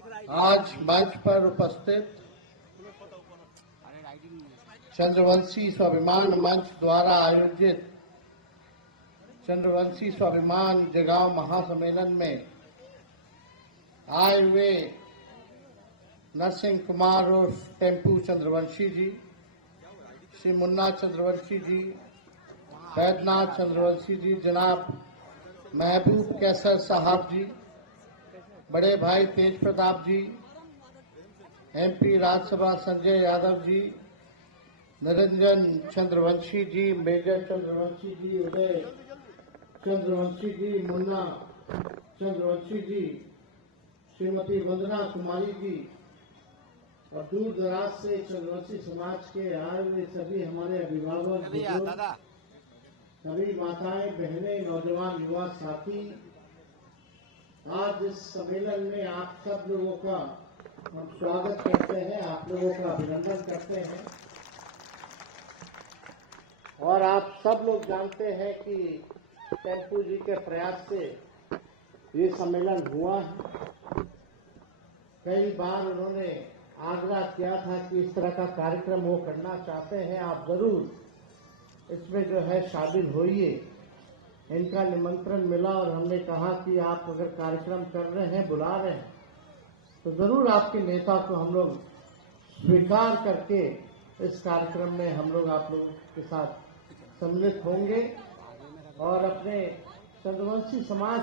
आज मंच पर उपस्थित चंद्रवंशी स्वाभिमान मंच द्वारा आयोजित चंद्रवंशी स्वाभिमान जगांव महासम्मेलन में आए हुए नरसिंह कुमार उर्फ टेम्पू चंद्रवंशी जी, श्री मुन्ना चंद्रवंशी जी, वैद्यनाथ चंद्रवंशी जी, जनाब महबूब कैसर साहब जी, बड़े भाई तेज प्रताप जी, एमपी राज्यसभा संजय यादव जी, निरंजन चंद्रवंशी जी, मेजर चंद्रवंशी जी, उदय चंद्रवंशी जी, मुन्ना चंद्रवंशी जी, श्रीमती वंदना कुमारी जी और दूर दराज से चंद्रवंशी समाज के आए हुए सभी हमारे अभिभावक, सभी माताएं, बहनें, नौजवान, युवा साथी, आज इस सम्मेलन में आप सब लोगों का हम स्वागत करते हैं, आप लोगों का अभिनंदन करते हैं। और आप सब लोग जानते हैं कि टेम्पू जी के प्रयास से ये सम्मेलन हुआ है। कई बार उन्होंने आग्रह किया था कि इस तरह का कार्यक्रम वो करना चाहते हैं, आप जरूर इसमें जो है शामिल होइए। इनका निमंत्रण मिला और हमने कहा कि आप अगर कार्यक्रम कर रहे हैं, बुला रहे हैं, तो जरूर आपके नेता को हम लोग स्वीकार करके इस कार्यक्रम में हम लोग आप लोगों के साथ सम्मिलित होंगे और अपने चंद्रवंशी समाज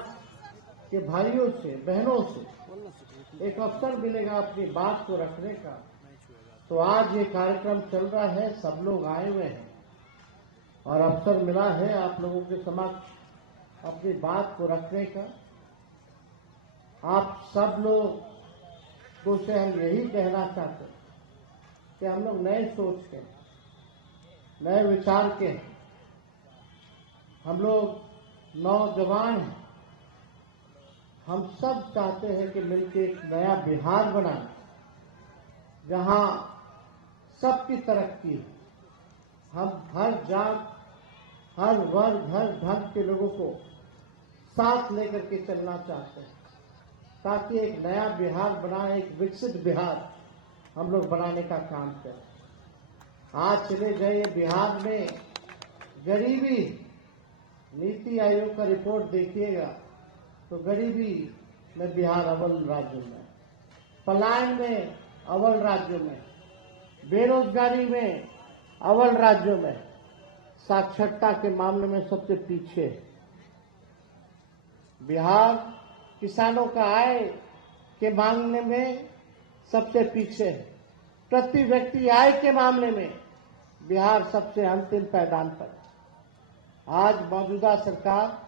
के भाइयों से, बहनों से एक अवसर मिलेगा अपनी बात को रखने का। तो आज ये कार्यक्रम चल रहा है, सब लोग आए हुए हैं और अवसर मिला है आप लोगों के समक्ष अपनी बात को रखने का। आप सब लोग को से हम यही कहना चाहते हैं कि हम लोग नए सोच के, नए विचार के हैं, हम लोग नौजवान हैं। हम सब चाहते हैं कि मिलकर एक नया बिहार बनाएं जहां सबकी तरक्की है। हम हर जात, हर वर्ग, हर धर्म के लोगों को साथ लेकर के चलना चाहते हैं ताकि एक नया बिहार बनाए, एक विकसित बिहार हम लोग बनाने का काम करें। आज चले जाइए बिहार में गरीबी, नीति आयोग का रिपोर्ट देखिएगा तो गरीबी में बिहार अव्वल राज्य में, पलायन में अव्वल राज्यों में, बेरोजगारी में अव्वल राज्यों में, साक्षरता के मामले में सबसे पीछे है। बिहार किसानों का आय के मामले में सबसे पीछे है। प्रति व्यक्ति आय के मामले में बिहार सबसे अंतिम पायदान पर है। आज मौजूदा सरकार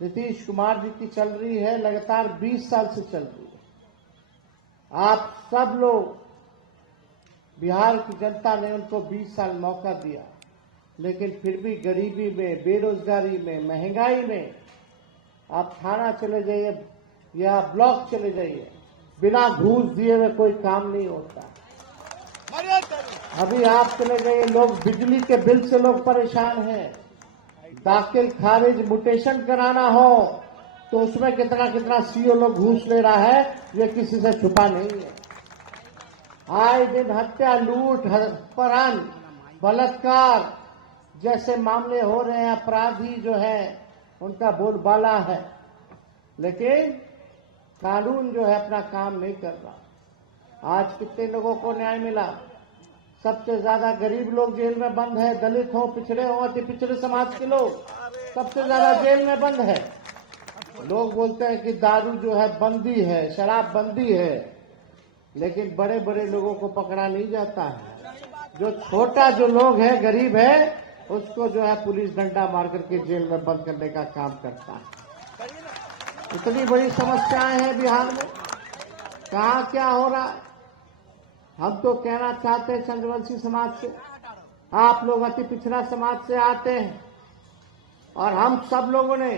नीतीश कुमार जी की चल रही है, लगातार 20 साल से चल रही है। आप सब लोग, बिहार की जनता ने उनको 20 साल मौका दिया, लेकिन फिर भी गरीबी में, बेरोजगारी में, महंगाई में, आप थाना चले जाइए या ब्लॉक चले जाइए, बिना घूस दिए हुए कोई काम नहीं होता। अभी आप चले जाइए, लोग बिजली के बिल से लोग परेशान हैं। दाखिल खारिज म्यूटेशन कराना हो तो उसमें कितना कितना सीओ लोग घूस ले रहा है, ये किसी से छुपा नहीं है। आए दिन हत्या, लूट, अपहरण, बलात्कार जैसे मामले हो रहे हैं। अपराधी जो है उनका बोलबाला है, लेकिन कानून जो है अपना काम नहीं कर रहा। आज कितने लोगों को न्याय मिला? सबसे ज्यादा गरीब लोग जेल में बंद है, दलित हो, पिछड़े हो, अति पिछड़े समाज के लोग सबसे ज्यादा जेल में बंद है। लोग बोलते हैं कि दारू जो है बंदी है, शराब बंदी है, लेकिन बड़े बड़े लोगों को पकड़ा नहीं जाता है। जो छोटा जो लोग है, गरीब है, उसको जो है पुलिस डंडा मार करके जेल में बंद करने का काम करता है। इतनी बड़ी समस्याएं हैं बिहार में, कहाँ क्या हो रहा है। हम तो कहना चाहते हैं चंद्रवंशी समाज से, आप लोग अति पिछड़ा समाज से आते हैं और हम सब लोगों ने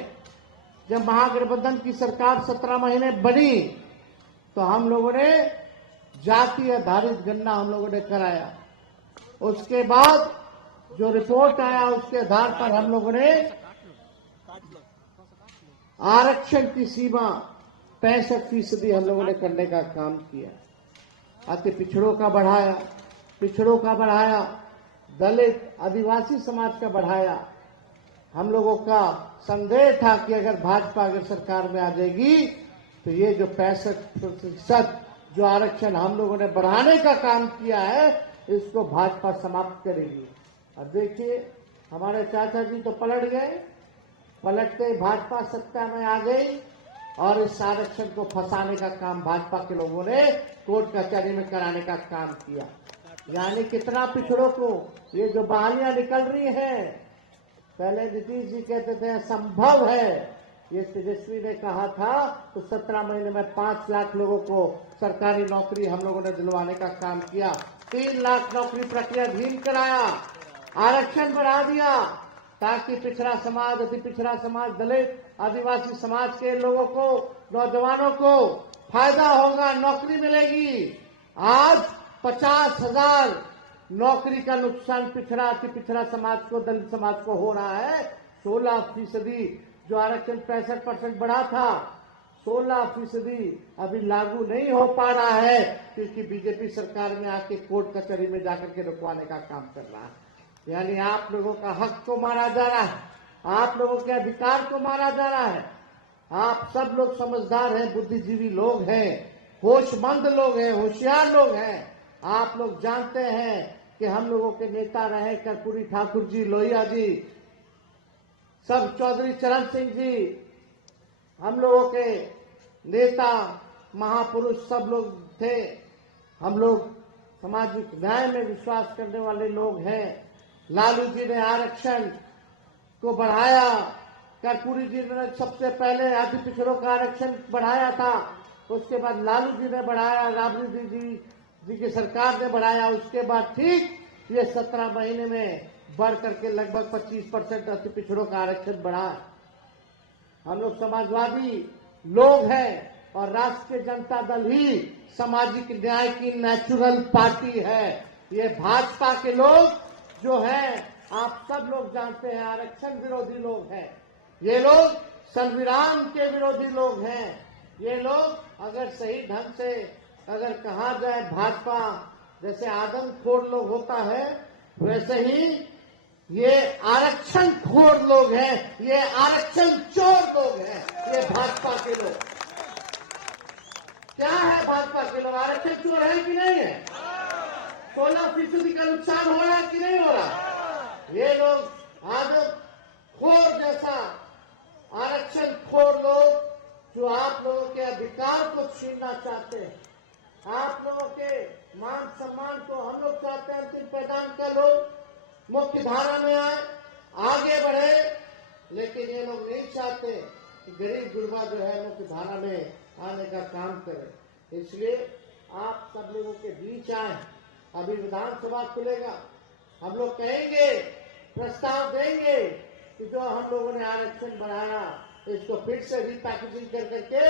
जब महागठबंधन की सरकार 17 महीने बनी तो हम लोगों ने जाति आधारित गणना हम लोगों ने कराया। उसके बाद जो रिपोर्ट आया उसके आधार पर हम लोगों ने आरक्षण की सीमा 65% हम लोगों ने करने का काम किया। अति पिछड़ों का बढ़ाया, दलित आदिवासी समाज का बढ़ाया। हम लोगों का संदेह था कि अगर भाजपा सरकार में आ जाएगी तो ये जो 65% जो आरक्षण हम लोगों ने बढ़ाने का काम किया है, इसको भाजपा समाप्त करेगी। और देखिए, हमारे चाचा जी तो पलटते भाजपा सत्ता में आ गई और इस आरक्षण को फंसाने का काम भाजपा के लोगों ने कोर्ट कचहरी में कराने का काम किया। यानी कितना पिछड़ों को ये जो बहालियां निकल रही हैं, पहले नीतीश जी कहते थे असंभव है, ये तेजस्वी ने कहा था तो 17 महीने में 5 लाख लोगों को सरकारी नौकरी हम लोगों ने दिलवाने का काम किया। 3 लाख नौकरी प्रक्रियाधीन कराया, आरक्षण बढ़ा दिया ताकि पिछड़ा समाज, अति पिछड़ा समाज, दलित आदिवासी समाज के लोगों को, नौजवानों को फायदा होगा, नौकरी मिलेगी। आज 50,000 नौकरी का नुकसान अति पिछड़ा समाज को, दलित समाज को हो रहा है। 16% जो आरक्षण 65% बढ़ा था, 16% अभी लागू नहीं हो पा रहा है क्योंकि बीजेपी सरकार में आके कोर्ट कचहरी में जाकर के रुकवाने का काम कर रहा है। यानी आप लोगों का हक को मारा जा रहा है, आप लोगों के अधिकार को मारा जा रहा है। आप सब लोग समझदार हैं, बुद्धिजीवी लोग हैं, होशमंद लोग हैं, होशियार लोग हैं। आप लोग जानते हैं कि हम लोगों के नेता रहे कर्पूरी ठाकुर जी, लोहिया जी, सब चौधरी चरण सिंह जी, हम लोगों के नेता महापुरुष सब लोग थे। हम लोग सामाजिक न्याय में विश्वास करने वाले लोग हैं। लालू जी ने आरक्षण को बढ़ाया, कर्पूरी जी ने सबसे पहले अति पिछड़ों का आरक्षण बढ़ाया था, उसके बाद लालू जी ने बढ़ाया, राबड़ी जी की सरकार ने बढ़ाया। उसके बाद ठीक ये 17 महीने में बढ़ करके लगभग 25% अति पिछड़ों का आरक्षण बढ़ा। हम लोग समाजवादी लोग हैं और राष्ट्रीय जनता दल ही सामाजिक न्याय की नेचुरल पार्टी है। ये भाजपा के लोग जो हैं, आप सब लोग जानते हैं, आरक्षण विरोधी लोग हैं। ये लोग संविधान के विरोधी लोग हैं। ये लोग अगर सही ढंग से अगर कहा जाए, भाजपा जैसे आदमखोर लोग होता है, वैसे ही ये आरक्षण खोर लोग हैं, ये आरक्षण चोर लोग हैं, ये भाजपा के लोग। क्या है भाजपा के लोग? आरक्षण चोर है कि नहीं है? 16% का नुकसान हो रहा है कि नहीं हो रहा? ये लोग आदमखोर जैसा आरक्षण खोर लोग जो आप लोगों के अधिकार को छीनना चाहते हैं, आप लोगों के मान सम्मान को हम लोग चाहते हैं अंतिम पैदान का लोग मुख्य धारा में आए, आगे बढ़े, लेकिन ये लोग नहीं चाहते कि गरीब गुरबा जो है मुख्य धारा में आने का काम करे। इसलिए आप सब लोगों के बीच आए। अभी विधानसभा खुलेगा, हम लोग कहेंगे, प्रस्ताव देंगे कि जो हम लोगों ने आरक्षण बढ़ाया इसको फिर से रिपैकेजिंग कर करके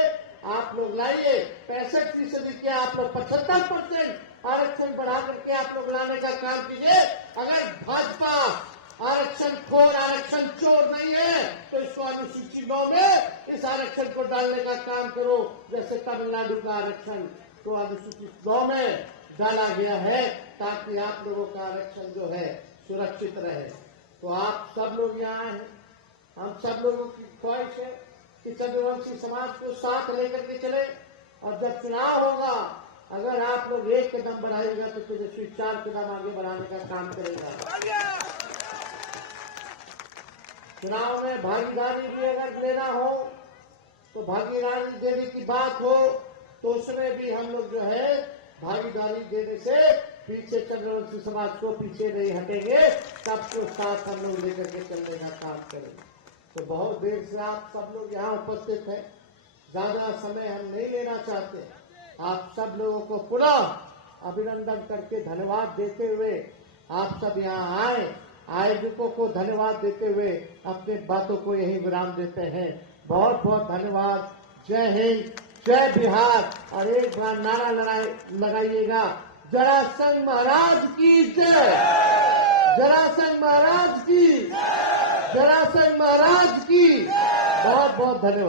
आप लोग लाइए। 65% के आप लोग 75% आरक्षण बढ़ा करके आप लोग लाने का काम कीजिए। अगर भाजपा आरक्षण खोर, आरक्षण चोर नहीं है तो इसको अनुसूची 9 में इस आरक्षण को डालने का काम करो। जैसे तमिलनाडु का आरक्षण तो अनुसूची 9 में डाला गया है ताकि आप लोगों का आरक्षण जो है सुरक्षित रहे। तो आप सब लोग यहाँ हैं, हम सब लोगों की ख्वाहिश है कि चंद्रवंशी समाज को साथ लेकर के चले और जब चुनाव होगा, अगर आप लोग एक कदम बढ़ाएगा तो तेजस्वी 4 कदम आगे बढ़ाने का काम करेगा। चुनाव में भागीदारी भी अगर लेना हो तो भागीदारी देने की बात हो तो उसमें भी हम लोग जो है भागीदारी देने से पीछे चंद्रवंशी समाज को पीछे नहीं हटेंगे, सबको साथ हम लोग लेकर के चलने का काम करेंगे। तो बहुत देर से आप सब लोग यहाँ उपस्थित हैं, ज्यादा समय हम नहीं लेना चाहते। आप सब लोगों को पुनः अभिनंदन करके धन्यवाद देते हुए आप सब यहाँ आए, आयोजकों को धन्यवाद देते हुए अपने बातों को यही विराम देते हैं। बहुत बहुत धन्यवाद। जय हिंद, जय बिहार। और एक बार नारा लगाइएगा, जरासंध महाराज की जय, जरासंध महाराज की, जरासंध महाराज की। बहुत बहुत धन्यवाद।